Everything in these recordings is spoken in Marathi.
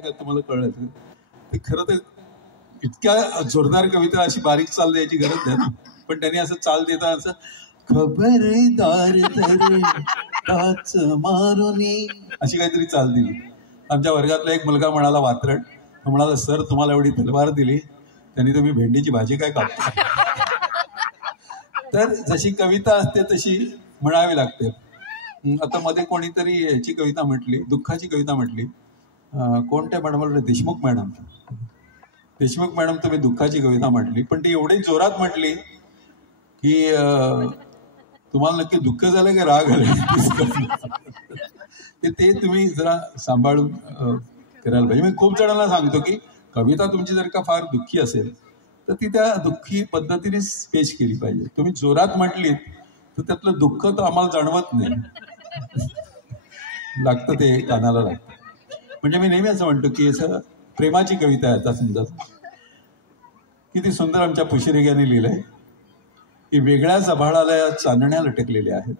का तुम्हाला कळलं ते खरं तर इतक्या जोरदार कविता अशी बारीक चाल द्यायची गरज नाही ना, पण त्यांनी असं चाल देता असं खबरदार तरी टाच मारुनी अशी काहीतरी चाल दिली. आमच्या वर्गातला एक मुलगा म्हणाला, वात्रट, तो म्हणाला, सर तुम्हाला एवढी तलवार दिली त्यांनी तुम्ही भेंडीची भाजी काय कापता. तर जशी कविता असते तशी म्हणावी लागते. आता मध्ये कोणीतरी याची कविता म्हटली, दुःखाची कविता म्हटली, कोणत्या मॅडम, देशमुख मॅडम, तुम्ही दुःखाची कविता म्हटली, पण ती एवढी जोरात म्हटली की तुम्हाला नक्की दुःख झालं की राग आला. ते तुम्ही जरा सांभाळून करायला पाहिजे. मी खूप जणांना सांगतो की कविता तुमची जर का फार दुःखी असेल तर ती त्या दुःखी पद्धतीनेच पेश केली पाहिजे. तुम्ही जोरात म्हटलीत तर त्यातलं दुःख तर आम्हाला जाणवत नाही, लागतं ते कानाला लागतं. म्हणजे मी नेहमी असं म्हणतो की असं प्रेमाची कविता आहे, आता समजा किती सुंदर आमच्या पुशेरेग्याने लिहिलंय की वेगळ्या चबाळाला या चांदण्या लटकलेल्या आहेत,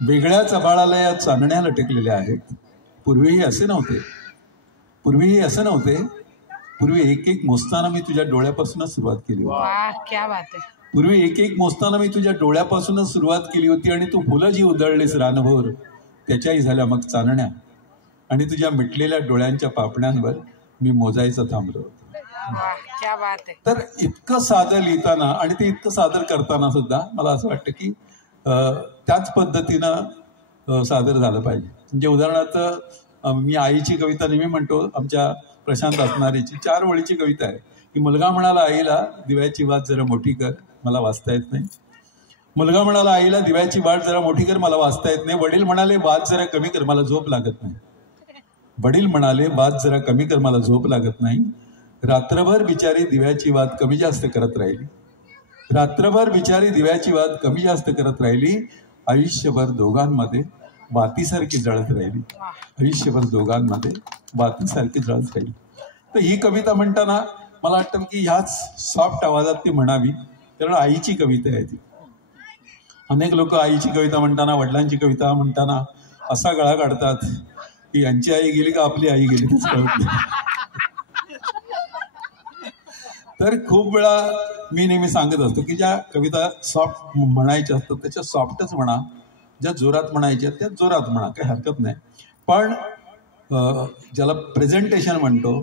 वेगळ्या चबाळाला या चांदण्या लटकलेल्या आहेत. पूर्वीही असे नव्हते, पूर्वी एक एक मोजताना मी तुझ्या डोळ्यापासूनच सुरुवात केली होती. पूर्वी एक एक मोजताना मी तुझ्या डोळ्यापासूनच सुरुवात केली होती आणि तू फुलं जी उधळलीस रानभोर त्याच्याही झाल्या मग चांदण्या, आणि तुझ्या मिटलेल्या डोळ्यांच्या पापण्यांवर मी मोजायचं थांबलो होतो. तर इतकं सादर लिहिताना आणि ते इतकं सादर करताना सुद्धा मला असं वाटतं की त्याच पद्धतीनं सादर झालं पाहिजे. म्हणजे उदाहरणार्थ मी आईची कविता नेहमी म्हणतो, आमच्या प्रशांत असणारीची 4 ओळीची कविता आहे की मुलगा म्हणाला आईला, दिव्याची वाट जरा मोठी कर, मला वाचता येत नाही. मुलगा म्हणाला आईला, दिव्याची वाट जरा मोठी कर, मला वाचता येत नाही. वडील म्हणाले, वाट जरा कमी कर, मला झोप लागत नाही. वडील म्हणाले, वाट जरा कमी कर, मला झोप लागत नाही. रात्रभर बिचारी दिव्याची वात कमी जास्त करत राहिली, रात्रभर बिचारी दिव्याची वात कमी जास्त करत राहिली. आयुष्यभर दोघांमध्ये वातीसारखी जळत राहिली, आयुष्यभर दोघांमध्ये वातीसारखी जळत राहिली. तर ही कविता म्हणताना मला वाटतं की ह्याच सॉफ्ट आवाजात ती म्हणावी, कारण आईची कविता आहे ती. अनेक लोक आईची कविता म्हणताना, वडिलांची कविता म्हणताना असा गळा काढतात की यांची आई गेली का आपली आई गेली तेच कळत नाही. तर खूप वेळा मी नेहमी सांगत असतो की ज्या कविता सॉफ्ट म्हणायच्या असतात त्याच्या सॉफ्टच म्हणा, ज्या जोरात म्हणायच्या त्या जोरात म्हणा, काही हरकत नाही. पण ज्याला प्रेझेंटेशन म्हणतो